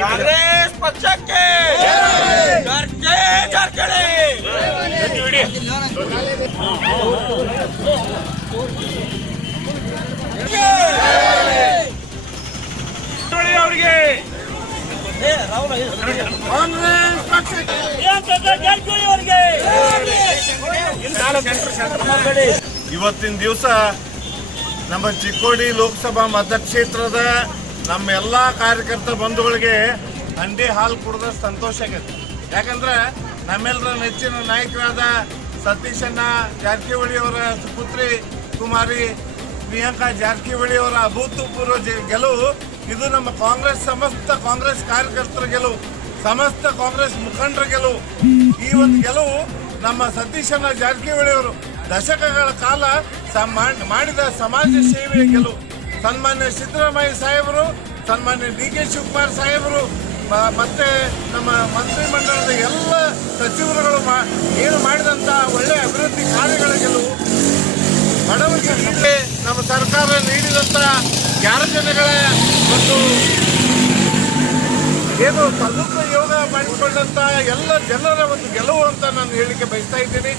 ಕಾಂಗ್ರೆಸ್ ಪಕ್ಷಕ್ಕೆ ಜಾರ್ಕೆ ಜಾರ್ಕಡೆ ಅವರಿಗೆ ಕಾಂಗ್ರೆಸ್ ಪಕ್ಷಕ್ಕೆ ಇವತ್ತಿನ ದಿವಸ ನಮ್ಮ ಚಿಕ್ಕೋಡಿ ಲೋಕಸಭಾ ಮತಕ್ಷೇತ್ರದ ನಮ್ಮ ಎಲ್ಲ ಕಾರ್ಯಕರ್ತ ಬಂಧುಗಳಿಗೆ ಹಂಡಿ ಹಾಲು ಕುಡಿದ ಸಂತೋಷ ಆಗೈತೆ ಯಾಕಂದ್ರೆ ನಮ್ಮೆಲ್ಲರ ನೆಚ್ಚಿನ ನಾಯಕರಾದ ಸತೀಶಣ್ಣ ಜಾರಕಿಹೊಳಿ ಅವರ ಸುಪುತ್ರಿ ಕುಮಾರಿ, ಪ್ರಿಯಾಂಕಾ ಜಾರಕಿಹೊಳಿ ಅವರ ಅಭೂತಪೂರ್ವ ಗೆಲುವು, ಇದು ನಮ್ಮ ಕಾಂಗ್ರೆಸ್ ಸಮಸ್ತ ಕಾಂಗ್ರೆಸ್ ಕಾರ್ಯಕರ್ತರ ಗೆಲುವು, ಸಮಸ್ತ ಕಾಂಗ್ರೆಸ್ ಮುಖಂಡರ ಗೆಲುವು. ಈ ಒಂದು ಗೆಲುವು ನಮ್ಮ ಸತೀಶಣ್ಣ ಜಾರಕಿಹೊಳಿ ಅವರು ದಶಕಗಳ ಕಾಲ ಮಾಡಿದ ಸಮಾಜ ಸೇವೆಯ ಗೆಲುವು. ಸನ್ಮಾನ್ಯ ಸಿದ್ದರಾಮಯ್ಯ ಸಾಹೇಬರು, ಸನ್ಮಾನ್ಯ ಡಿ ಕೆ ಶಿವಕುಮಾರ್ ಸಾಹೇಬರು ಮತ್ತೆ ನಮ್ಮ ಮಂತ್ರಿಮಂಡಲದ ಎಲ್ಲ ಸಚಿವರುಗಳು ಏನು ಮಾಡಿದಂಥ ಒಳ್ಳೆ ಅಭಿವೃದ್ಧಿ ಕಾರ್ಯಗಳ ಗೆಲುವು. ಬಡವರಿಗೆ ನಮ್ಮ ಸರ್ಕಾರ ನೀಡಿದಂತ ಜನಗಳ ಮತ್ತು ಏನು ಸದುಪಯೋಗ ಮಾಡಿಕೊಂಡಂಥ ಎಲ್ಲ ಜನರ ಒಂದು ಗೆಲುವು ಅಂತ ನಾನು ಹೇಳಿಕೆ ಬಯಸ್ತಾ ಇದ್ದೀನಿ.